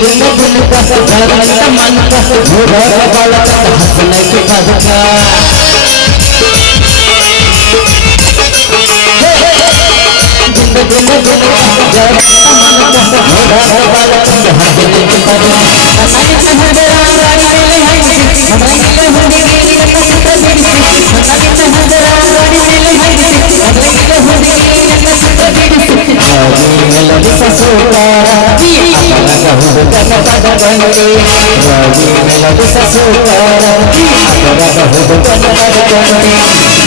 ದಿನ ದಿನಕ ಜಗತ್ತ ಮನಕ ಹೋಗರ ಬಳಕ ಹಸನಕ್ಕೆ ಬದುಕ ದಿನ ದಿನ ದಿನಕ ಜಗತ್ತ ಮನಕ ಹೋಗರ ಬಳಕ ಹಸನಕ್ಕೆ ಬದುಕ ನನಗೆ ಹದರ ರಾಣಿಲೆ ಹೈಸಿ ನನಗೆ ಹುಡುಗಿ ನನ್ನ ಸುತ್ತ ಬಿಡಿಸಿ ನನಗೆ ಹದರ ರಾಣಿಲೆ ಹೈಸಿ ನನಗೆ ಹುಡುಗಿ ನನ್ನ ಸುತ್ತ ಬಿಡಿಸಿ ಎಲ್ಲದಿ ಸಸೋಕಾರ ಅಪರಗ ಹುಡುಗನ ಪದಕಂಡೆ ರಾಗಿ ಎಲ್ಲದಿ ಸಸೋಕಾರ ಅಪರಗ ಹುಡುಗನ ಪದಕಂಡೆ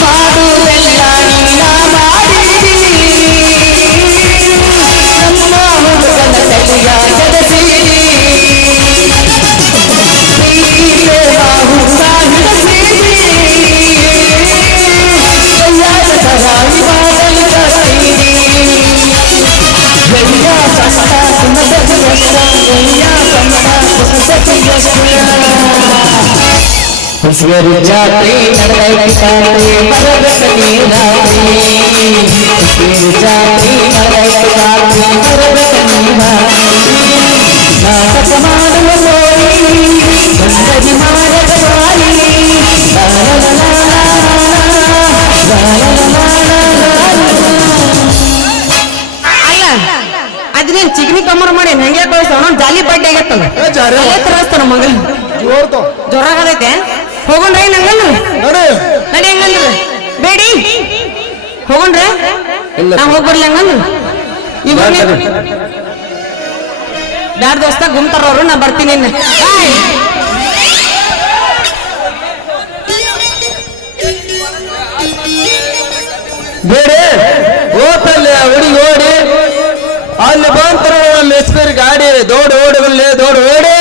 ಮಾಡುವೆಲ್ಲ ನೀನ ಮಾಡಿ ನಮ್ಮ ಹುಡುಗನ ತಲೆಯ ಜಗಸಿ ಪ್ರೀತಿಯ ಬಾಹು ಸಾಹಿಸಿ ಕೈಯಾದ ಸರಾಯಿ ಬಾದಲ ಕಸ್ತೀರಿ ಗೈಯಾ ಸಮರ ಸುಮಸತಿಯಸ್ತ ಗೈಯಾ ಸಮರ ಸುಮಸತಿಯಸ್ತ ಹುಸ್ಗರಿ ಜಾತ್ರೆ ನಡೆದಾಯ್ತಾಳೆ ಮರಗಸನಿ ರಾತ್ರಿ ಹುಸ್ಗರಿ ಜಾತ್ರೆ ನಡೆದಾಯ್ತಾಳೆ ಮರಗಸನಿ ರಾತ್ರಿ ನಾಟಕ ಮಾಡುವ ಹೋಳಿ ಗಂಡದಿ ಮಾರದ ವಾಲಿ ಅದ್ನೇನ್ ಚಿಗನಿ ಕಮ್ಮರ್ ಮಾಡಿ ಹೆಂಗೆ ಕಳಿಸ್ತಾವ ಜಾಲಿ ಬಡ್ಡಿ ಆಗತ್ತಲ್ಲ ತರಸ್ತಾನ ಮಗ ಜೋರಾಗದೈತೆ ಹೋಗೋಣ್ರಿ ನಂಗಂದ್ರ ನಡಿ ಹಂಗಂದ್ರ ಬೇಡಿ ಹೋಗೋಣ್ರಿ ನಾ ಹೋಗ್ಬರ್ಲಿ ಹಂಗಂದ್ರ ಇವಾಗ ಬ್ಯಾಡ ದೋಸ್ತ ಗುಮ್ತಾರವ್ರು ನಾ ಬರ್ತೀನಿ ಬೇಡಿ ಓತಲ್ಲ ಹುಡುಗಿ ಓಡಿ ಅಲ್ಲಿ ಬಂತರ ಮೆಸ್ಪೇರ್ ಗಾಡಿ ದೊಡ್ಡ ಓಡಗಲ್ಲೇ ದೊಡ್ಡ ಓಡಿ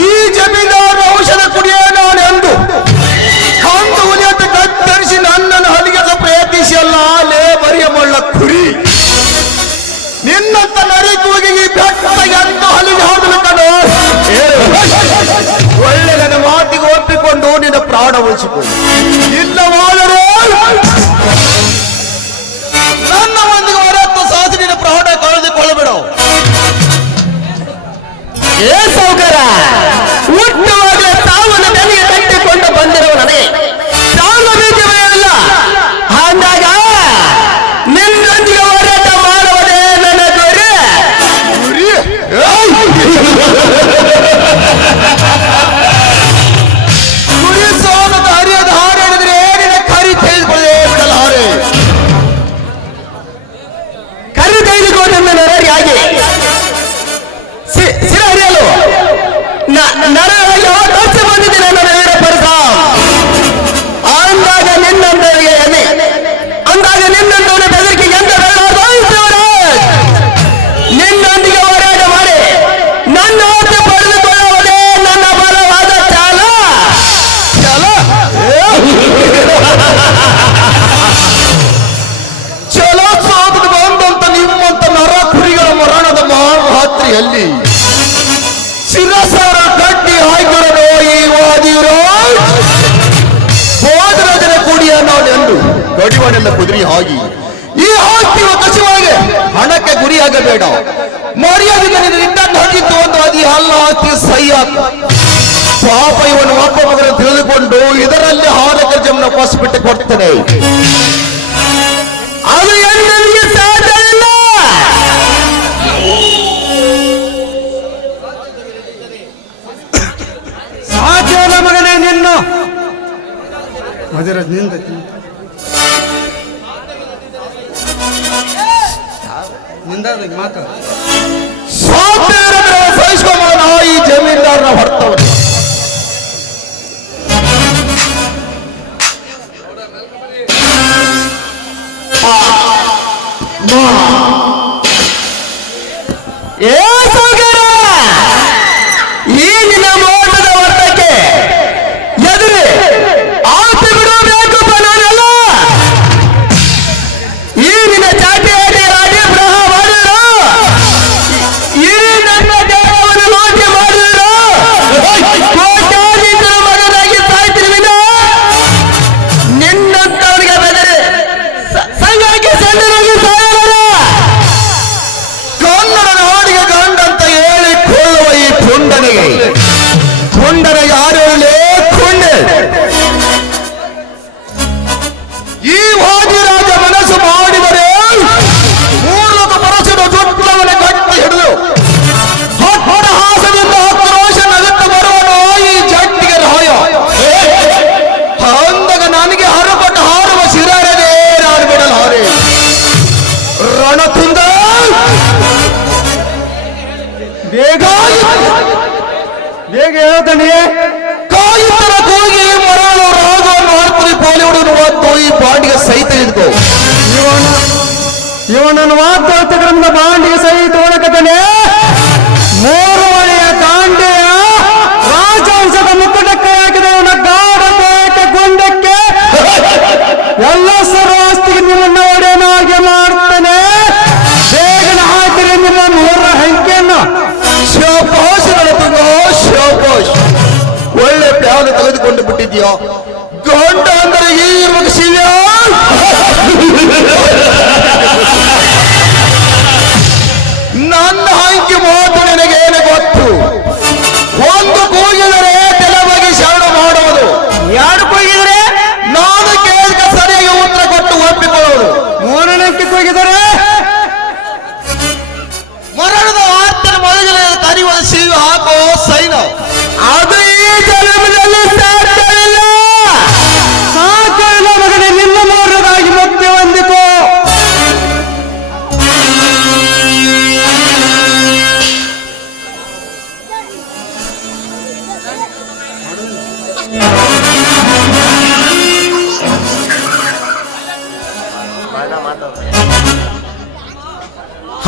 ಈ ಜಮೀನ್ದಾರ ಔಷಧ ಕುಡಿಯೋ ನಾನು ಎಂದು ಕಂದು ಉಲಿಯಂತ ಕತ್ತರಿಸಿ ನನ್ನನ್ನು ಹಲಿಗೆಸ ಪ್ರಯತ್ನಿಸಿಯಲ್ಲ ಲೇ ಬರಿಯ ಮಳ್ಳ ಕುರಿ ನಿನ್ನಂತ ನರಿಕೂಗಿ ಬೆಟ್ಟ ಎಂದು ಹಲಿಗೆ ಹೋದಲು ಕಣೋ ಒಳ್ಳೆ ನನ್ನ ಮಾತಿಗೆ ಒಪ್ಪಿಕೊಂಡು ನಿನ್ನ ಪ್ರಾಣ ಉಳಿಸಿಕೊಂಡು ಇಲ್ಲವಾದರೆ ನನ್ನ ಮಂದಿಗೆ ಹೊರತು ಸಾಸಿ ನಿನ್ನ ಪ್ರಾಣ ಕಳೆದುಕೊಳ್ಳಬೇಡು. ಏ ಸೌಕರ ಹುಟ್ಟುವಾಗಲೇ ಸಾವನ್ನು ಬೆಲೆಗೆ ಕಟ್ಟಿಕೊಂಡು ಬಂದಿರುವ ನನಗೆ ಸಾವು ಬೀಜವಿಲ್ಲ. ಅಂದಾಗ ನಿನ್ನೊಂದಿಗೆ ಹೋರಾಟ ಮಾಡುವುದೇ ನನ್ನ ಗುರಿ. ಗುರಿ ಸೋನದ ಹರಿಯದ ಹಾರಾಡಿದ್ರೆ ನಿನ್ನ ಕರಿ ತೆಗೆದುಕೊಳ್ಳದೆ ಬಿಡಲ್ಲ ಹಾರೆ ಕರಿ ತೆಗೆದುಕೊಂಡು ನರರಿಯಾಗಿ ಸಿರ ಹರಿಯಲು ಎಲ್ಲಿ ಶಿರಸರ ಕಟ್ಟಿ ಹಾಕಿರಲು ಈ ವಾದಿರಾಜ್ ಭೋಜರಾಜನ ಕುಡಿಯ ನಾನೆಂದು ಗಡಿವನೆಲ್ಲ ಕುದುರೆ ಹಾಗಿ ಈ ಆಸ್ತಿಯ ಕಸುವಾಗಿ ಹಣಕ್ಕೆ ಗುರಿಯಾಗಬೇಡ. ಮರ್ಯಾದೆಗೆ ನಿನ್ನನ್ನು ಹಾಕಿತ್ತು ಒಂದು ಅದಿ ಅಲ್ಲ ಆಸ್ತಿ ಸಹ್ಯಾಕ ಪಾಪ ಇವನು ಒಬ್ಬ ಮಗನ ತಿಳಿದುಕೊಂಡು ಇದರಲ್ಲಿ ಹಾರಕ ಜಮನ ಬಿಟ್ಟು ಕೊಡ್ತೇನೆ. ಅದು ನನಗೆ ಸಾಧ್ಯ ಇಲ್ಲ. ಸಾಧ್ಯ ಇಲ್ಲ ಮಗನೇ ನಿನ್ನ ಮಧುರ ನಿಂದ ಮಾತು ಸಾಧ್ಯ ಸಹಿಸ್ಕೊಂಡ ಈ ಜಮೀನ್ದಾರನ ಹೊರತವನು ಏ ಸೌಕರ್ಯ, ಈ ನಿನ್ನ ಮೋಸದ ವರ್ತಕ್ಕೆ ಎದುರು ಆಸ್ತಿ ಬಿಡಬೇಕು ನಾನಲ್ಲ. ಈ ನಿನ್ನ ಚಾಟಿಯಾಗಿ ರಾಜಿ ಬ್ರಹ ಮಾಡಿದ್ರು, ಈ ನನ್ನ ದೇಹವನ್ನು ಲೋಟಿ ಮಾಡಿದ್ರು, ಕೋಟ್ಯಾಧೀಶರ ಮಗನಾಗಿ ಸಾಯ್ತೀನಿ. ನಿನ್ನಂತವರಿಗೆ ಬೆದರಿ ಸಂಘಕ್ಕೆ ಸಣ್ಣನಾಗಿ ಸಾಯಲ್ಲ. ಕನ್ನಡ ನಾಡಿಗೆ ಗಂಡಂತ ಹೇಳಿಕೊಳ್ಳುವ ಈ ಪುಂಡನಿಗೆ ಪುಂಡನ ಯಾರು ಹೇಳಿ ಕೊಂಡೆ ಈ ವಾದಿರಾಜ ಮನಸ್ಸು ಮಾಡಿದರೆ 3 ಪರಸದ ಜೊಟ್ಟವನ ಗಟ್ಟಿ ಹಿಡಿದು ಹೊಟ್ಟ ಹಾಸದಿಂದ 10 ವರ್ಷ ನಗುತ್ತ ಬರುವನು ಈ ಜಟ್ಟಿಗೆ ರಾಯ. ಅಂದಾಗ ನನಗೆ ಹರಪಟ್ಟು ಹಾರುವ ಶಿರಾರದೇ ನಾನು ಬಿಡಲು ಹಾರೆ ರಣತುಂಗ ಬೇಗ ಬೇಗ ಹೇಳ್ತಾನೆ. ಕಾಯುತ್ತರ ಕೂಗಿ ಮರಳು ರಾಗವನ್ನು ಆಡ್ತೀನಿ ಪೋಲಿವುಡನ್ನು ಒತ್ತು ಈ ಬಾಂಡಿಗೆ ಸಹಿತ ಇದ್ಕೋ. ಇವನನ್ನು ವಾಸ್ತವದಿಂದ ಬಾಂಡಿಗೆ ಸಹಿತ ಒಳಕತಾನೆ. 3 ಒಳೆಯ ತಾಂಡೆಯ ರಾಜವಂಶದ ಮುಕ್ಕಟಕ್ಕೆ ಹಾಕಿದವನ ಗಾಢ ಬೇಟೆ ಗೊಂಡಕ್ಕೆ ಎಲ್ಲ ಸರ್ವಾಸ್ತಿಗೆ ನಿಮ್ಮನ್ನ ಒಡೆಯನಾಗಿ ಮಾಡ್ತಾನೆ. ಬೇಗನೆ ಹಾಕಿರಿ ನಿಮ್ಮ 3 ಅಂಕೆಯನ್ನು. ಶಾಬಾಷ್ ರಣತುಂಗ ಶಾಬಾಷ್, ಒಳ್ಳೆ ಪ್ಯಾನು ತೆಗೆದುಕೊಂಡು ಬಿಟ್ಟಿದ್ಯಾ. ಗಂಡ ಅಂದರೆ ಈ ಇರುವಾಗ ಶಿವ್ಯ ನನ್ನ ಅಂಕಿ ಮಾತು ನಿನಗೇನು ಗೊತ್ತು. 1 ಕೂಗಿದರೆ ತೆಲವಾಗಿ ಶರಣ ಮಾಡುವುದು, 2 ಕೂಗಿದ್ರೆ ನಾನು ಕೇಳಿದ ಸರಿಯಾಗಿ ಉತ್ತರ ಕೊಟ್ಟು ಒಪ್ಪಿಕೊಳ್ಳುವುದು. 3ನೇ ಅಂಕೆ ಹೋಗಿದ್ದಾರೆ. ಮರಣದ ವಾರ್ತೆನ ಮೊದಲೇ ಕರೆಯುವ ಶಿವ ಹಾಕೋ ಸೈನ. ಅದು ಈ ಜನ್ಮದಲ್ಲಿ ಸಾಧ್ಯ ಇಲ್ಲ. ಸಾಕಿಲ್ಲ ಮಗನೇ, ನಿನ್ನ 3ರಾಗಿ ಮುಕ್ತಿ ಹೊಂದಿಕೋ.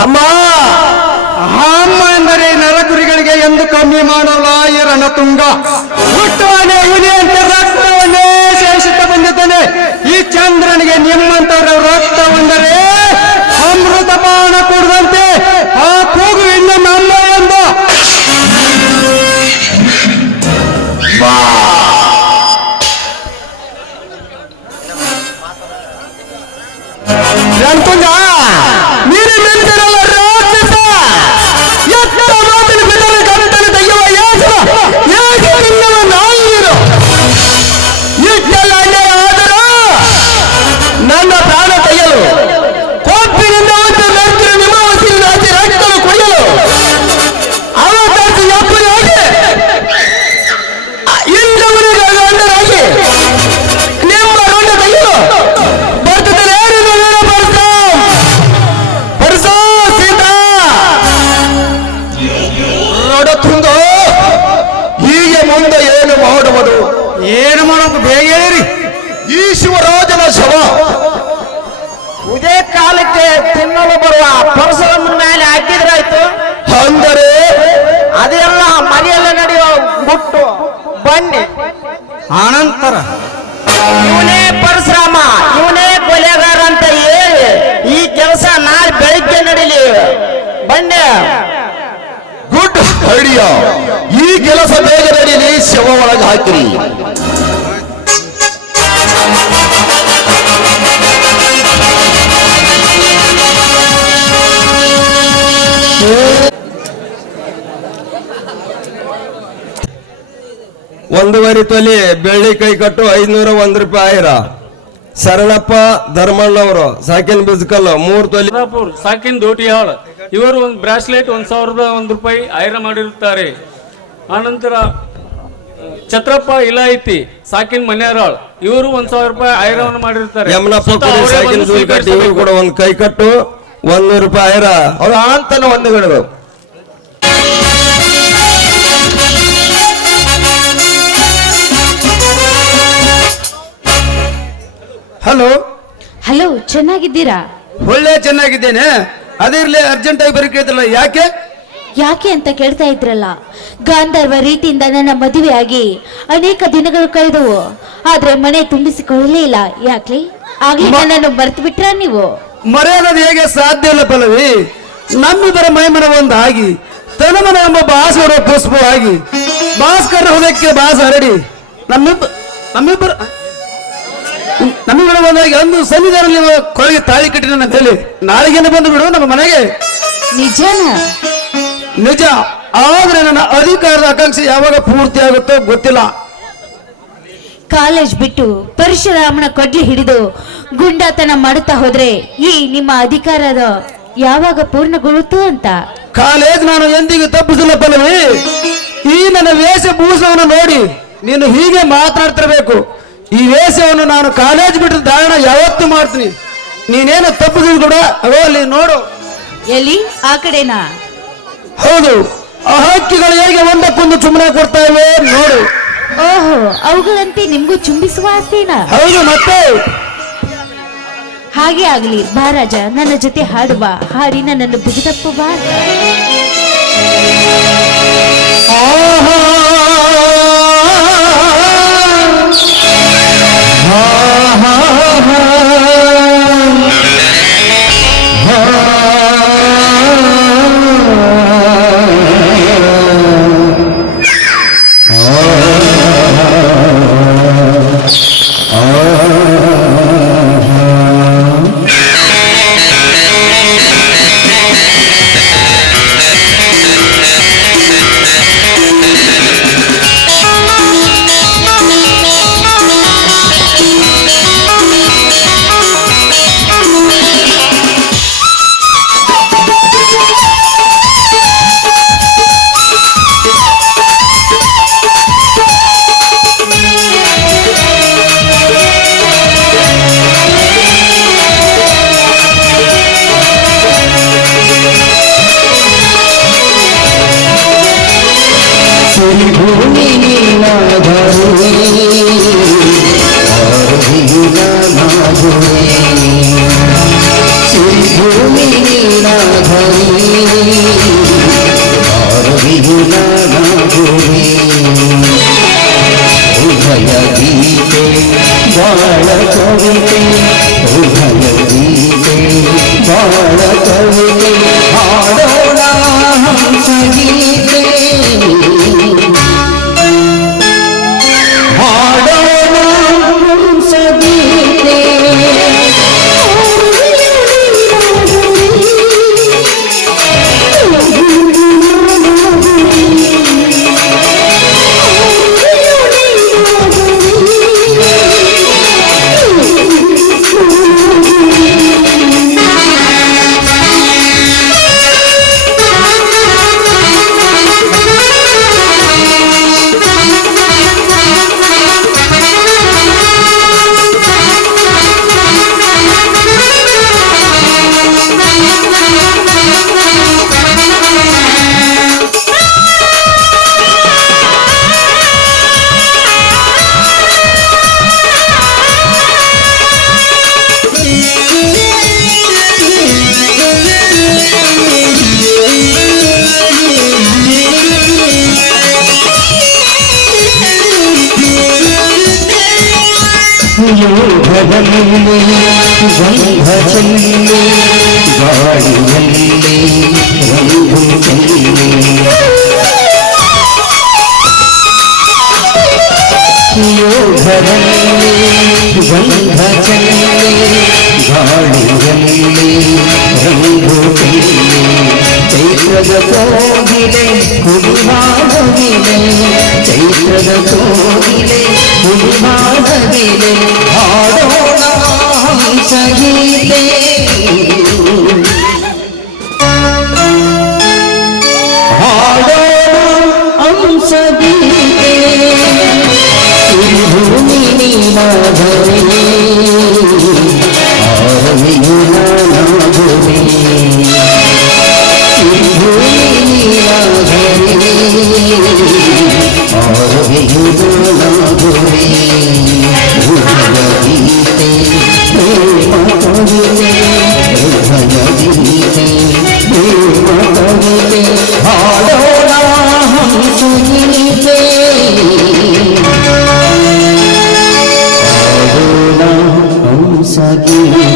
ಅಮ್ಮ, ಅಮ್ಮ ಎಂದರೆ ನರಕುರಿಗಳಿಗೆ ಎಂದು ಕಮ್ಮಿ ಮಾಡಲ್ಲ ಈ ರಣತುಂಗ. ಹುಟ್ಟುವನೇ ಹುಲಿ ಅಂತ ರಕ್ತವನ್ನೇ ಶೇಷಿತ ಬಂದಿದ್ದಾನೆ. ಈ ಚಂದ್ರನಿಗೆ ನಿಮ್ಮಂತವರ ರಕ್ತ ಬಂದರೆ ಅಮೃತ ಪಾನ ಕುಡಿದಂತೆ ಆ ಕೂಗು ಇನ್ನು ನಮ್ಮ ಎಂದು. ರಣತುಂಗ, ನೀನು ಮೆಚ್ಚಿರಲ್ಲ ರಾಕ್ಷಸ. ಎತ್ತ ಮಾತಿನ ಬಿಟ್ಟರೆ ಗಂಟಲು ತೆಗೆಯುವ ಏಸು ತಿನ್ನವ ನಾಯಿರು. ಇಷ್ಟೆಲ್ಲ ಅನ್ಯಾಯ ಆದರೂ ನನ್ನ ಪ್ರಾಣ ತೆಗೆಯಲು ಕೊಪ್ಪಿನಿಂದ ಒಂದು ಮೆಚ್ಚಿನ ನಿಮ್ಮ ವಸಿಲಿನ ಹಸಿ ರಕ್ತವನ್ನು ಕುಡಿಯಲು ಅವತರಿಸಿ ಎಪ್ಪನಾಗಿ ಇಂದವರಿಗೆ ಗಂಡರಾಗಿ ನಿಮ್ಮ ಋಣ ತೆಗೆಯಲು ಬರ್ತದೆ. ರಣತುಂಗ, ಹೀಗೆ ಮುಂದೆ ಏನು ಮಾಡುವುದು? ಏನು ಮಾಡೋದು ಬೇಗ ಹೇಳಿರಿ. ಈ ಶಿವರಾಜನ ಶವ ಉದೇ ಕಾಲಕ್ಕೆ ತಿನ್ನಲು ಬರುವ ಪರಶುರಾಮನ ಮೇಲೆ ಹಾಕಿದ್ರಾಯ್ತು. ಅಂದರೆ ಅದೆಲ್ಲ ಮನೆಯಲ್ಲ ನಡೆಯುವ ಗುಟ್ಟು ಬನ್ನಿ. ಅನಂತರ ಇವನೇ ಪರಶುರಾಮ, ಇವನೇ ಕೊಲೆಗಾರ ಅಂತ ಹೇಳಿ ಈ ಕೆಲಸ ನಾಳೆ ಬೆಳಿಗ್ಗೆ ನಡೀಲಿ. ಬನ್ನಿ. ಕೆಲಸ ಬೇಗ ನಡೆಯಲಿ, ಶವ ಒಳಗೆ ಹಾಕಿರಿ. ಒಂದೂವರೆ ತೊಲಿ ಬೆಳ್ಳಿ ಕೈ ಕಟ್ಟು 501 ರೂಪಾಯಿ ಆಯ್ರ. ಶರಣಪ್ಪ ಧರ್ಮಣ್ಣವರು ಸಾಕಿನ ಬಿಸ್ಕಲ್ 3 ತೊಲಿ. ಸಾಕಿನ್ ದೋಟಿಯಾಳ್ ಇವರು ಒಂದು ಬ್ರಾಸ್ಲೆಟ್ 1001 ರೂಪಾಯಿ ಆಯ್ರ ಮಾಡಿರುತ್ತಾರೆ. ಆನಂತರ ಛತ್ರಪ್ಪ ಇಲಾಯಿತಿ ಸಾಕಿನ್ ಮನ್ಯಾರಾಳ್ ಇವರು 1000 ರೂಪಾಯಿ ಆಯ್ರವನ್ನು ಮಾಡಿರುತ್ತಾರೆ. ಯಮನಪ್ಪ ಕುರಿ ಸಾಕಿನ ದೂಲ್ಕಟ್ಟಿ ಇವರು ಕೂಡ ಒಂದು ಕೈ ಕಟ್ಟು 100 ರೂಪಾಯಿ ಆಯ್ರ. ಅವ್ರ ಅಂತನ ವಂದನೆಗಳು. ಹಲೋ ಹಲೋ, ಚೆನ್ನಾಗಿದ್ದೀರಾ? ಒಳ್ಳೆ ಚೆನ್ನಾಗಿದ್ದೇನೆ. ಅದಿರ್ಲಿ, ಅರ್ಜೆಂಟ್ ಆಗಿ ಬರೀ ಕೇಳ್ತಿರಲ್ಲ, ಯಾಕೆ? ಯಾಕೆ ಅಂತ ಕೇಳ್ತಾ ಇದ್ರಲ್ಲ. ಗಾಂಧರ್ವ ರೀತಿಯಿಂದ ನನ್ನ ಮದುವೆಯಾಗಿ ಅನೇಕ ದಿನಗಳು ಕಳೆದವು, ಆದ್ರೆ ಮನೆ ತುಂಬಿಸಿಕೊಳ್ಳಲೇ ಇಲ್ಲ. ಯಾಕೆ ಆಗ್ಲೇ ನನ್ನನ್ನು ಮರ್ತು ಬಿಟ್ರ ನೀವು? ಮರೆಯೋದು ಹೇಗೆ ಸಾಧ್ಯ ಇಲ್ಲ ಪಲ್ಲವಿ. ನಮ್ಮಿಬ್ಬರ ಮೈಮನ ಒಂದು ಆಗಿ ತನುಮನ ಎಂಬ ಭಾಸ್ಕರ ಪುಷ್ಪ ಆಗಿ ಭಾಸ್ಕರ ಹೃದಯಕ್ಕೆ ಭಾಸ ಹರಡಿ ನಮ್ಮಿಬ್ಬರ ಒಂದಾಗಿ ಒಂದು ಸನ್ನಿಧಾನದಲ್ಲಿ ಕೊಳಗೆ ತಾಳಿ ಕಟ್ಟಿ ನನ್ನ ತಲೆ ನಾಳೆಗೇನೆ ಬಂದು ಬಿಡು ನಮ್ಮ ಮನೆಗೆ. ನಿಜನ? ನಿಜ. ಆದ್ರೆ ನನ್ನ ಅಧಿಕಾರದ ಆಕಾಂಕ್ಷೆ ಯಾವಾಗ ಪೂರ್ತಿ ಆಗುತ್ತೋ ಗೊತ್ತಿಲ್ಲ. ಕಾಲೇಜ್ ಬಿಟ್ಟು ಪರಶುರಾಮನ ಕೊಡ್ಲಿ ಹಿಡಿದು ಗುಂಡಾತನ ಮಾಡುತ್ತಾ ಹೋದ್ರೆ ಈ ನಿಮ್ಮ ಅಧಿಕಾರದ ಯಾವಾಗ ಪೂರ್ಣಗೊಳ್ಳುತ್ತೋ ಅಂತ. ಕಾಲೇಜ್ ನಾನು ಎಂದಿಗೂ ತಪ್ಪಿಸಿಲ್ಲ ಪಲ್ಲವಿ. ಈ ನನ್ನ ವೇಷಭೂಷಣವನ್ನು ನೋಡಿ ನೀನು ಹೀಗೆ ಮಾತನಾಡ್ತಿರ್ಬೇಕು. ಈ ವೇಷವನ್ನು ನಾನು ಕಾಲೇಜ್ ಬಿಟ್ಟು ಧಾರಣ ಯಾವತ್ತು ಮಾಡ್ತೀನಿ. ನೀನೇನು ತಪ್ಪಿಸಿದ್ರು ಕೂಡ ಅವೋ ಅಲ್ಲಿ ನೋಡು. ಎಲ್ಲಿ? ಆ ಕಡೆನಾ? ಹೌದು. ಆ ಹಕ್ಕಿಗಳು ಹೇಗೆ ಒಂದಕ್ಕೊಂದು ಚುಮ್ಮನೆ ಕೊಡ್ತಾ ಇವೆ ನೋಡು. ಓಹೋ, ಅವುಗಳಂತೆ ನಿಮ್ಗೂ ಚುಂಬಿಸುವ ಆಸೆನಾ? ಹೌದು, ಮತ್ತೆ ಹಾಗೆ ಆಗ್ಲಿ ಬಾ ರಾಜ, ನನ್ನ ಜೊತೆ ಹಾಡುವ, ಹಾಡಿ ನನ್ನನ್ನು ಬಿಗಿದಪ್ಪು ಬಾ. ಉಭಯ ಗೀತೆ ಬಾಳ ಕವಿತೆ, ಉಭಯ ಗೀತೆ ಬಾಳ ಕವಿತೆ, ಹಾಡೋಣ ಹಂಸ ಗೀತೆ, ಹಾಡೋಣ ಹಂಸ ಗೀತೆ. ಯೋಗದಲ್ಲಿ ಗಂಧ ಚೆಲ್ಲಿ ಗಾಳಿಯಲ್ಲಿ ರಂಗು ಚೆಲ್ಲಿ ಮೋಹದಲ್ಲಿ ಗಂಧ ಚೆಲ್ಲಿ ಗಾಳಿಯಲ್ಲಿ ರಂಗು ಚೆಲ್ಲಿ ಚೈತ್ರದ ಕೋಗಿಲೆ ಹುಡುಗಾಡಗಿಲೆ ಚೈತ್ರದ ಕೋಗಿಲೆ ಹುಡುಗಾಡಗಿಲೆ ಹಾಡೋಣ ಹಂಸಗೀತೆ ಹಂಸಗೀತೆ ಭೂಮಿ ನೀನಾದರೆ ಆರವಿಯು ನಾನಾಗುವೆ ಭೂಮಿ ನೀನಾದರೆ ಆರವಿಯು ನಾನಾಗುವೆ ಹೃದಯ ಗೀತೆ ಪ್ರೇಮ ಕವಿತೆ ಹೃದಯ ಗೀತೆ ಪ್ರೇಮ ಕವಿತೆ ಹಾಡೋಣ ಹಂಸಗೀತೆ ಹಾಡೋಣ ಹಂಸಗೀತೆ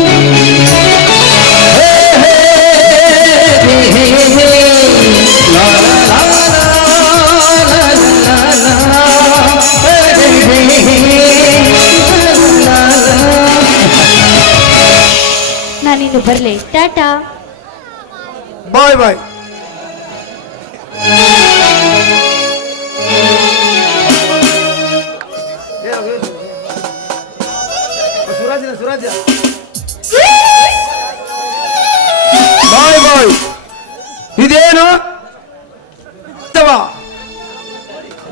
ನಾನಿನ್ನು ಬರ್ಲೆ ಟಾಟಾ. ಬಾಯ್ ಬಾಯ್. ಬಾಯ್ ಬಾಯ್. ಇದೇನು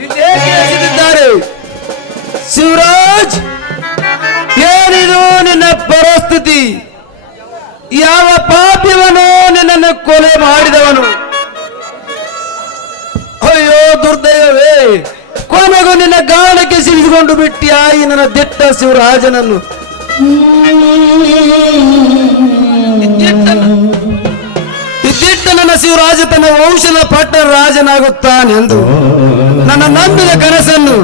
ಇದೇಕೆ ಎಸೆದಿದ್ದಾರೆ? ಶಿವರಾಜ್, ಏನಿದು ನಿನ್ನ ಪರಿಸ್ಥಿತಿ? ಯಾವ ಪಾಪಿಯವನು ನಿನ್ನನ್ನು ಕೊಲೆ ಮಾಡಿದವನು? ಅಯ್ಯೋ ದುರ್ದೈವವೇ, ಕೊನೆಗೂ ನಿನ್ನ ಗಾಳಕ್ಕೆ ಸಿಡಿದುಕೊಂಡು ಬಿಟ್ಟಿಯಾ ಈ ನನ್ನ ದಿಟ್ಟ ಶಿವರಾಜನನ್ನು? ಇದ್ದಿಟ್ಟ ನನ್ನ ಶಿವರಾಜ ತನ್ನ ವಂಶದ ಪಟ್ಟ ರಾಜನಾಗುತ್ತಾನೆಂದು ನನ್ನ ನಂಬಿದ ಕನಸನ್ನು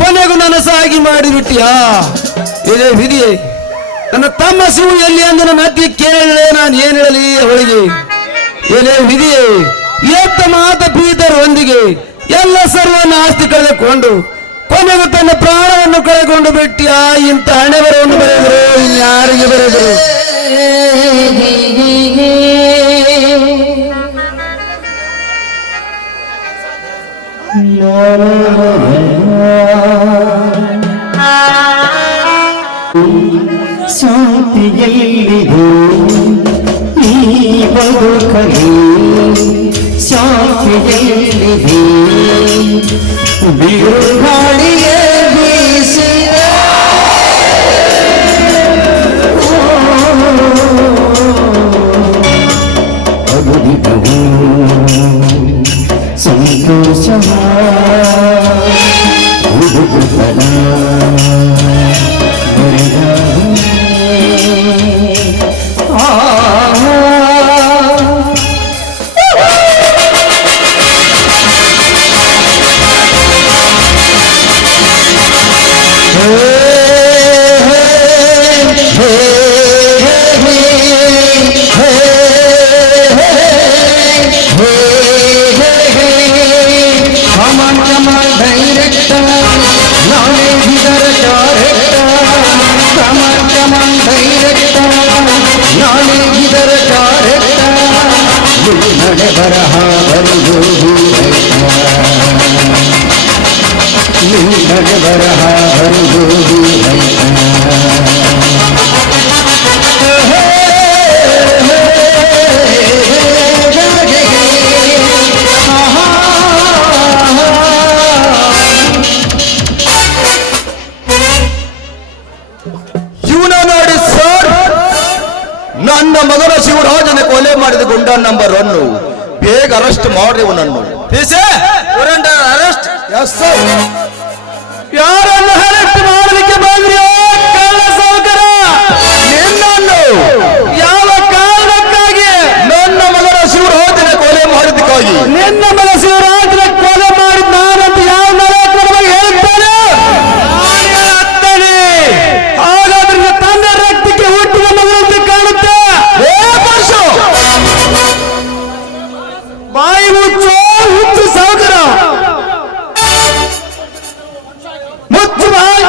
ಕೊನೆಗೂ ನನಸಾಗಿ ಮಾಡಿಬಿಟ್ಟಿಯಾ? ಇದೇ ವಿಧಿಯೇ. ನನ್ನ ತಮ್ಮ ಶಿವು ಎಲ್ಲಿ ಎಂದು ನನ್ನ ಅತ್ತಿ ಕೇಳಿದರೆ ನಾನು ಏನ್ ಹೇಳಲಿ ಅವಳಿಗೆ? ಇದೇ ವಿಧಿಯೇ. ಎತ್ತ ಮಾತ ಪೀತರೊಂದಿಗೆ ಎಲ್ಲ ಸರ್ವನ್ನ ಆಸ್ತಿ ಕಳೆದುಕೊಂಡು ಕೊನೆಗೂ ತನ್ನ ಪ್ರಾಣವನ್ನು ಕಳೆದುಕೊಂಡು ಬಿಟ್ಟಿಯಾ? ಇಂಥ ಹಣೆ ಬರವನ್ನು ಬರೆದರು ಇನ್ಯಾರಿಗೆ ಬರೆದರು? ಶಾಂತಿಯಲ್ಲಿದು ಈ ಬದುಕಲಿ ಶಾಂತಿಯಲ್ಲಿದೆ ಬಿರುಗಾಳಿಗೆ ಬೀಸಿದ ಅಗುದಿದವು ಸಂತೋಷ ಹುಡುಗುತನ ನಡೆ ಬರಹ ಬರುವುದು ನಡೆ ಬರಹ ಬರುವುದು ಇವನ ನೋಡಿ ಸರ್, ನನ್ನ ಮಗನ ಶಿವರಾಜನ ಕೊಲೆ ಮಾಡಿದ ಗುಂಡ ನಂಬರ್ 1. ಬೇಗ ಅರೆಸ್ಟ್ ಮಾಡ್ರಿ ಇವನನ್ನು. ಅರೆಸ್ಟ್. Yes sir. ಯಾರನ್ನು ಅರೆಸ್ಟ್ ಮಾಡಲಿಕ್ಕೆ ಬಂದ್ರಿ ಕಳ್ಳ ಸಾವುಕಾರ? ನಿನ್ನನ್ನು ಯಾವ ಕಾರಣಕ್ಕಾಗಿ? ನನ್ನ ಮಗನ ಶಿವರಾಜನ ಕೊಲೆ ಮಾಡಿದ್ದಕ್ಕಾಗಿ. ನಿನ್ನ ಮಗ ಶಿವರಾಜನ ಕೊಲೆ ಮಾಡಿ ನಾನಂತ ಯಾವ ನರಕವಾಗಿ ಹೇಳ್ತಾನೆ? ಹಾಗಾದ್ರೆ ತನ್ನ ರಕ್ತಕ್ಕೆ ಹುಟ್ಟಿದ ಮಗನಂತೆ ಕಾಣುತ್ತೆ. ಬಾಯಿ ಮುಚ್ಚು ಹುಚ್ಚು ಸಾವುಕಾರ, ಮುಚ್ಚು ಬಾಯಿ.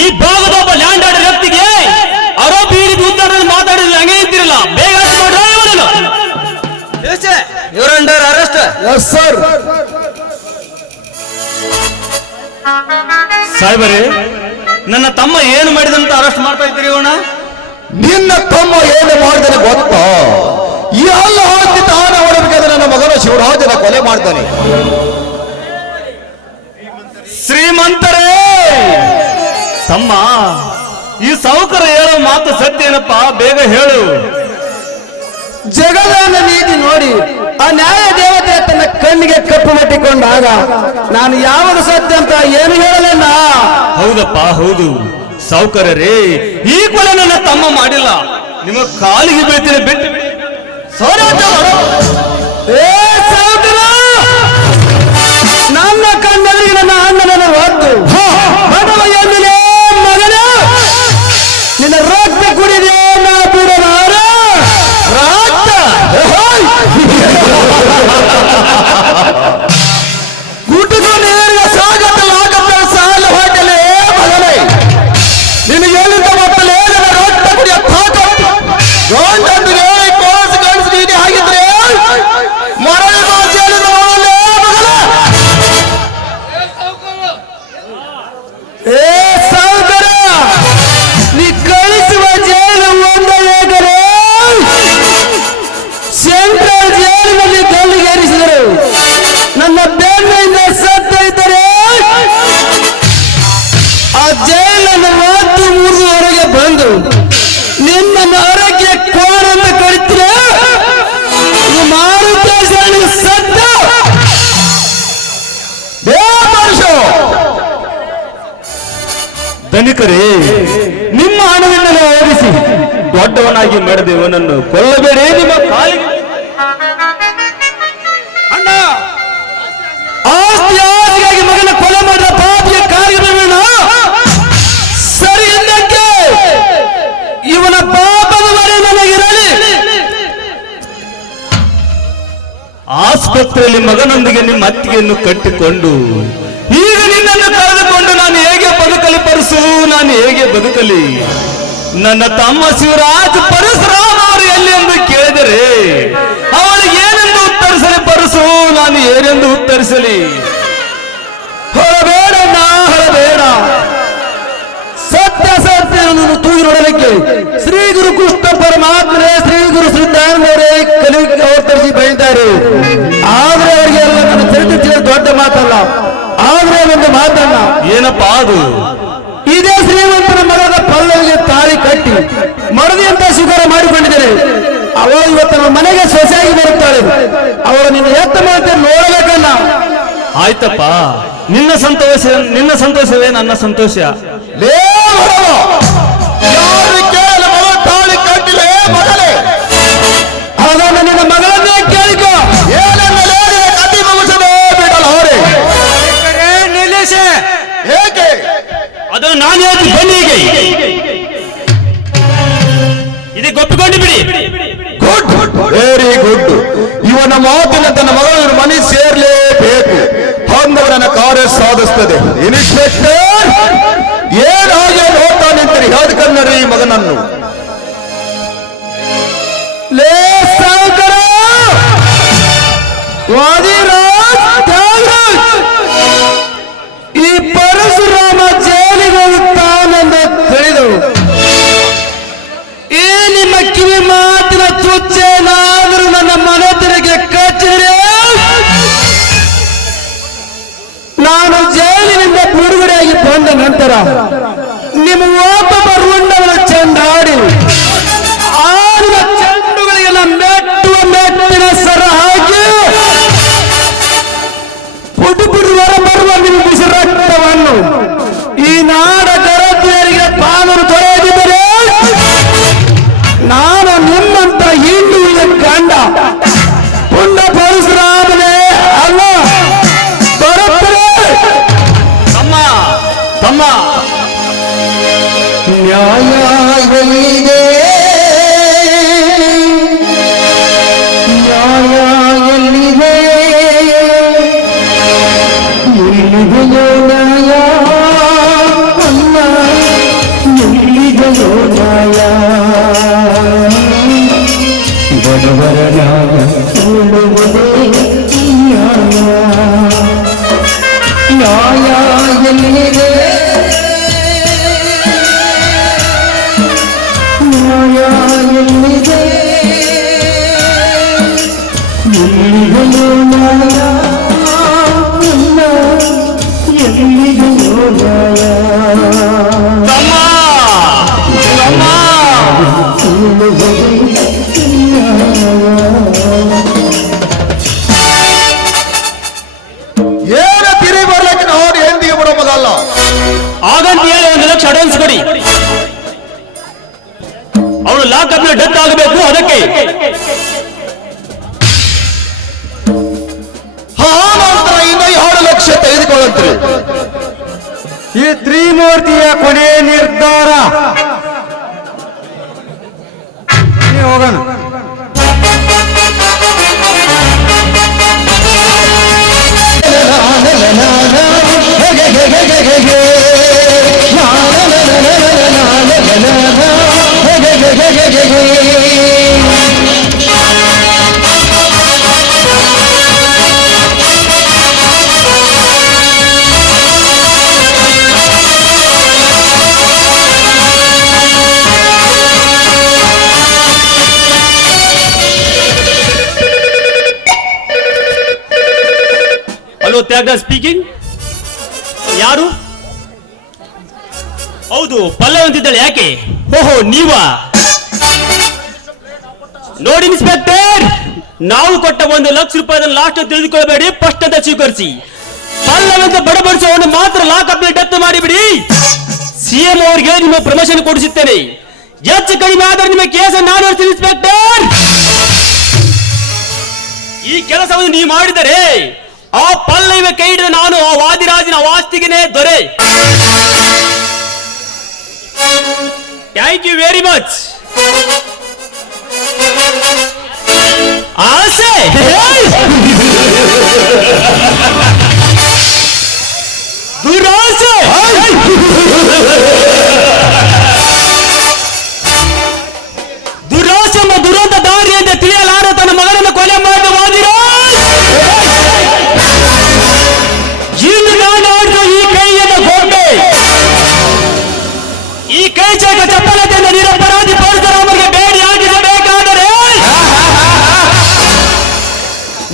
ಈ ಭಾಗದ ಒಬ್ಬ ಲ್ಯಾಂಡ್ ಆರ್ಡರ್ ವ್ಯಕ್ತಿಗೆ ಆರೋಪ ಈ ರೀತಿ ಉದ್ದಾರದಲ್ಲಿ ಮಾತಾಡಿದ್ರೆ ಹಂಗೆ ಇರ್ತಿರಲ್ಲ. ಬೇಗ ಮಾಡ್ರ ಇವರನ್ನು. Your under arrest. Yes sir. ಸಾಹೇಬರೇ, ನನ್ನ ತಮ್ಮ ಏನು ಮಾಡಿದಂತ ಅರೆಸ್ಟ್ ಮಾಡ್ತಾ ಇದ್ದೀರಿ ಇವನ? ನಿನ್ನ ತಮ್ಮ ಏನು ಮಾಡಿದಾನೆ ಗೊತ್ತಾ? ಈ ಹಲ್ಲು ಹಾಕಿ ತಾನು ಹೊರಬೇಕಾದ್ರೆ ನನ್ನ ಮಗನ ಶಿವರಾಜನ ಕೊಲೆ ಮಾಡ್ತಾನೆ. ಶ್ರೀಮಂತರೇ, ತಮ್ಮ ಈ ಸಾಹುಕಾರ ಹೇಳೋ ಮಾತು ಸತ್ಯ ಏನಪ್ಪ? ಬೇಗ ಹೇಳು. ಜಗದ ನೀತಿ ನೋಡಿ ಆ ನ್ಯಾಯ ದೇವತೆ ತನ್ನ ಕಣ್ಣಿಗೆ ಕಪ್ಪು ಮಟ್ಟಿಕೊಂಡಾಗ ನಾನು ಯಾವುದು ಸತ್ಯ ಅಂತ ಏನು ಹೇಳಲೇನ? ಹೌದಪ್ಪ, ಹೌದು ಸಾಹುಕಾರರೇ, ಈ ಕೊಲೆ ನನ್ನ ತಮ್ಮ ಮಾಡಿಲ್ಲ. ನಿಮ್ಮ ಕಾಲಿಗೆ ಬೀಳ್ತೀನಿ, ಬಿಟ್ಟು ಏ ಸಾಹುಕಾರ, ನನ್ನ ಕಣ್ಣಲ್ಲಿ ನನ್ನ ಅಣ್ಣನನ್ನು ಒದ್ದು ಬಡವ ಎಂದಿலே ಮಗನ ನಿನ್ನ ರಕ್ತ ಕುಡಿದೆ ನಾ ಬಿಡಲಾರ. ರಕ್ತ ಗುಟ್ಟುಕೊಂಡು ಸಾಗತ್ತಲಾಗತ್ತ ಸಾಲ ಹೋಟೆಲೆ ಮಗನೇ, ನಿನಗೆ ಎಲ್ಲಿಂದ ಮಕ್ಕಳೇ ನನ್ನ ರಕ್ತ ಕುಡಿಯ ತಾಕತ್ತು ಗಂಡಂದಿಗೆ ಕೋಸು ಗಂಡಸು ನೀಡಿ ಹಾಗಿದ್ರೆ ಮರಳಿ ಮಾಚೇಳಿದ ಮಗನೇ ಮಗನ. ಏ ಸಾಹುಕಾರ, ನೀ ಕಳಿಸುವ ಜೈಲು ಒಂದೇ ಏಕರೆ ಸೆಂಟ್ರಲ್ ಜೈಲಿನಲ್ಲಿ ಗಲ್ಲಿಗೇರಿಸಿದರು. ನನ್ನ ಬೆನ್ನಿಂದ ಸತ್ತೈದರೆ ಆ ಜೈಲನ್ನು ಮಾತು ಮುರಿದು ಹೊರಗೆ ಬಂದು ನಿನ್ನ ಮರಕ್ಕೆ ಕೋಣಂತ ಕಡಿದ್ರೆ ಮಾರುತೇಶನಿಗೆ ಸತ್ತ ಧನಿಕರೇ, ನಿಮ್ಮ ಹಣದಿಂದಲೇ ಓದಿಸಿ ದೊಡ್ಡವನಾಗಿ ಮಾಡಿದ ಇವನನ್ನು ಕೊಲ್ಲಬೇಡಿ. ನಿಮ್ಮ ಕಾಲಿಗೆ ಅಣ್ಣ, ಆಸ್ತಿ ಆಸ್ತಿಗಾಗಿ ಮಗನ ಕೊಲೆ ಮಾಡಿದ ಪಾಪಿಗೆ ಕಾರ್ಯವೇಣ ಸರಿ ಎಂದಕ್ಕೆ ಇವನ ಪಾಪದ ಮನೆ ನನಗಿರಲಿ. ಆಸ್ಪತ್ರೆಯಲ್ಲಿ ಮಗನೊಂದಿಗೆ ನಿಮ್ಮ ಅತ್ತಿಗೆಯನ್ನು ಕಟ್ಟಿಕೊಂಡು ಈಗ ನಿನ್ನನ್ನು ಕಳೆದುಕೊಂಡು ನಾನು ಹೇಗೆ ಬದುಕಲಿ ಪರಸು? ನಾನು ಹೇಗೆ ಬದುಕಲಿ? ನನ್ನ ತಮ್ಮ ಶಿವರಾಜ್ ಪರಶುರಾಮ್ ಅವರು ಎಲ್ಲಿ ಎಂದು ಕೇಳಿದರೆ ಅವನಿಗೆ ಏನೆಂದು ಉತ್ತರಿಸಲಿ ಪರಸು? ನಾನು ಏನೆಂದು ಉತ್ತರಿಸಲಿ? ಹೊರಬೇಡ ನಾ ಹೊರಬೇಡ. ಸತ್ಯ ಸತ್ಯವನ್ನು ತೂಗಿ ನೋಡಲಿಕ್ಕೆ ಶ್ರೀ ಗುರು ಕೃಷ್ಣ ಪರಮಾತ್ಮರೇ, ಶ್ರೀ ಗುರು ಸಿದ್ಧಾಂತರೇ ಕಲಿಗೆ ಅವತರಿಸಿ ಬೈತಾರೆ. ಆದ್ರೆ ಅವರಿಗೆ ಎಲ್ಲ ನನ್ನ ಚರಿತ್ರೆ ತಿಳಿದ ದೊಡ್ಡ ಮಾತಲ್ಲ. ಆದ್ರೆ ಒಂದು ಮಾತಲ್ಲ. ಏನಪ್ಪಾ ಅದು? ಇದೇ ಶ್ರೀಮಂತನ ಮಗದ ಪಲ್ಲವಿಗೆ ತಾಳಿ ಕಟ್ಟಿ ಮಡದಿ ಅಂತ ಸ್ವೀಕಾರ ಮಾಡಿಕೊಂಡಿದ್ದಾರೆ. ಅವಳು ಇವತ್ತು ನಮ್ಮ ಮನೆಗೆ ಸೊಸೆಯಾಗಿ ಬರುತ್ತಾಳೆ. ಅವಳು ನಿನ್ನ ಎತ್ತ ಮಾತೆ ನೋಡಬೇಕಲ್ಲ. ಆಯ್ತಪ್ಪ, ನಿನ್ನ ಸಂತೋಷವೇ ನನ್ನ ಸಂತೋಷ. ಲೇ ಹೊರವ, ಯಾರು ಕೇಳಲು ಮಗ ತಾಳಿ ಕಟ್ಟಿಲೇ ಮಗನೇ? ಹಾಗಾದ್ರೆ ನಿನ್ನ ಮಗಳನ್ನೇ ಕೇಳಿಕೋ. ಏನನ್ನಲೇ ನಿನ್ನ ಕತಿ ಮುಗಿಸದೆ ಬಿಡಲ್ಲ ಅವರೇ. ನಿಲ್ಲಿಸಿ. ಏಕೆ? ಅದನ್ನು ನಾನು ಹೇಳ್ತೀನಿ, ಬನ್ನಿ ಹೀಗೆ. ಇದಕ್ಕೆ ಒಪ್ಪಿಕೊಂಡು ಬಿಡಿ. Good, very good. ಇವನ ಮಾತಿನ ತನ್ನ ಮಗಳನ್ನು ಮನೆ ಸೇರ್ಲೇಬೇಕು. ಅಂದವರನ್ನ ಕಾರ್ಯ ಸಾಧಿಸ್ತದೆ. ಇನ್ಸ್ಪೆಕ್ಟರ್, ಏನಾಗೆ ನೋಡ್ತಾ ನಿಂತಿರಿ? ಯಾವ್ದು ಕನ್ನಡಿ ಮಗನನ್ನು? ಲೇ ಸಾವುಕಾರ, ವಾದಿರಾಜ್ ತ್ಯಾಗರಾಜ್, ಈ ಪರಶುರಾಮ ಜೈಲಿಗೆ ಹೋಗುತ್ತಾನೆಂದು ತಿಳಿದು ಈ ನಿಮ್ಮ ಕಿವಿ ಮಾತಿನ ಚುಚ್ಚೇನಾದರೂ ನನ್ನ ಮನತಿರಿಗೆ ಕಚ್ಚಿದ್ರೆ ನಾನು ಜೈಲಿನಿಂದ ಬಿಡುಗಡೆಯಾಗಿ ಬಂದ ನಂತರ ನಿಮ್ಮ ಒಬ್ಬೊಬ್ಬ ರುಂಡಗಳ ಚೆಂಡಾಡಿ ಆಡುವ ಚೆಂಡುಗಳಿಗೆಲ್ಲ ಮೆಟ್ಟುವ ಮೆಟ್ಟಿನ ಸರ ಹಾಕಿ ಪುಟು ಪುಟು ಹೊರ ಬರುವ ನಿಮ್ಮ ಬಿಸಿ ರಕ್ತವನ್ನು ಈ ನಾಡ ಗರತಿಯರಿಗೆ ಪಾಲನ್ನು ತೊರೆಯದಿದ್ದರೆ ನಾನು ನಿಮ್ಮಂತ ಹಿಂದುಳಿದ ಗಂಡ ಪುಂಡ ಪರಶುರಾಮನೇ ಅಲ್ಲ. ಬರುತ್ತದೆ ತಮ್ಮ ನ್ಯಾಯ ಎಲ್ಲಿದೆ, ನ್ಯಾಯ ಎಲ್ಲಿದೆ, ಎಲ್ಲಿದೆಯೋ ನ್ಯಾಯ ಅಲ್ಲ. ದೇವರ ನ್ಯಾಯ ಕೇಳುವುದೇ ನ್ಯಾಯ ನ್ಯಾಯ ಎಲ್ಲಿದೆ ನ್ಯಾಯ ಎಲ್ಲಿದೆ ಎಲ್ಲಿದೆಯೋ ನ್ಯಾಯ ಇಲ್ಲ ಎಲ್ಲಿದೆಯೋ ನ್ಯಾಯ ತಮ್ಮ ತಮ್ಮ ಏನ ತಿರಿ ಬರ್ಲಿಕ್ಕೆ ನೋಡಿ ಎಂದಿಗೆ ಬಿಡೋದಲ್ಲ. ಆಗಂತ ಹೇಳಿ 1 ಲಕ್ಷ ಅಡ್ವಾನ್ಸ್ ಕೊಡಿ. ಅವಳು ಲಾಕಪ್ ಡೆತ್ ಆಗಬೇಕು, ಅದಕ್ಕೆ ನಂತರ ಇನ್ನು 2 ಲಕ್ಷ ತೆಗೆದುಕೊಳ್ಳುತ್ತೀರಿ. ಈ ತ್ರಿಮೂರ್ತಿಯ ಕೊನೆ ನಿರ್ಧಾರ. ಬನ್ನಿ ಹೋಗೋಣ. ಹಲೋ ತ್ಯಾಗ ಸ್ಪೀಕಿಂಗ್. ಯಾರು? ಹೌದು, ಪಲ್ಲವ್ ಅಂತಿದ್ದಾಳೆ. ಯಾಕೆ? ಓಹೋ, ನೀವಾ? ನೋಡಿ ಇನ್ಸ್ಪೆಕ್ಟರ್, ನಾವು ಕೊಟ್ಟ 1 ಲಕ್ಷ ರೂಪಾಯಿ ಲಾಸ್ಟ್ ತಿಳಿದುಕೊಳ್ಬೇಡಿ, ಫಸ್ಟ್ ಅಂತ ಸ್ವೀಕರಿಸಿ. ಪಲ್ಲವ್ ಅಂತ ಬಡಬಡಿಸುವವನು ಮಾತ್ರ ಲಾಕಪ್ ಡೆತ್ ಮಾಡಿಬಿಡಿ. ಸಿಎಂ ಅವರಿಗೆ ನಿಮ್ಮ ಪ್ರಮೋಷನ್ ಕೊಡಿಸುತ್ತೇನೆ. ಹೆಚ್ಚು ಕಡಿಮೆ ಆದರೆ ನಿಮ್ಮ ಕೇಸ್ ನಾನು ಇನ್ಸ್ಪೆಕ್ಟರ್. ಈ ಕೆಲಸವನ್ನು ನೀವು ಮಾಡಿದರೆ ಆ ಪಲ್ಲವಿಯ ಕೈ ಹಿಡಿದ ನಾನು ಆ ವಾದಿರಾಜನ ವಾಸ್ತಿಗೆನೇ ದೊರೆ. Thank you very much. ಆಸೆ ದುರಾಸೆ ದುರಾಸೆ ಎಂಬ ದುರಂತ ದಾರಿಯಿಂದ ತಿಳಿಯಲಾರ ತನ್ನ ಮಗನನ್ನು ಕೊಲೆ ಮಾಡಿದ ವಾದಿರಾಜ್ ಇಂದು ನಾನು ಆಡಿದ ಈ ಕೈಯನ್ನು ಗೊಂಬೆ, ಈ ಕೈ ಚೇಕ ಚಪ್ಪಲತೆಯಿಂದ ನಿರಪರಾಧಿ ಪರಶುರಾಮನಿಗೆ ಬೇಡಿಯಾಗಿರಬೇಕಾದರೆ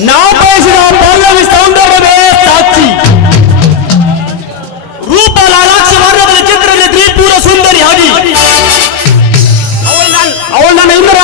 ನಾವು ಬಯಸಿದ ಪಲ್ಲವಿ ಸೌಂದರ್ಯವೇ ಸಾಕ್ಷಿ. ರೂಪ ಲಾಲಾಕ್ಷ ವರ್ಣದ ಚಿತ್ರದಲ್ಲಿ ತ್ರಿಪುರ ಸುಂದರಿ ಹಡಿ. ಅವಳು ನನ್ನ ಇಂದ್ರ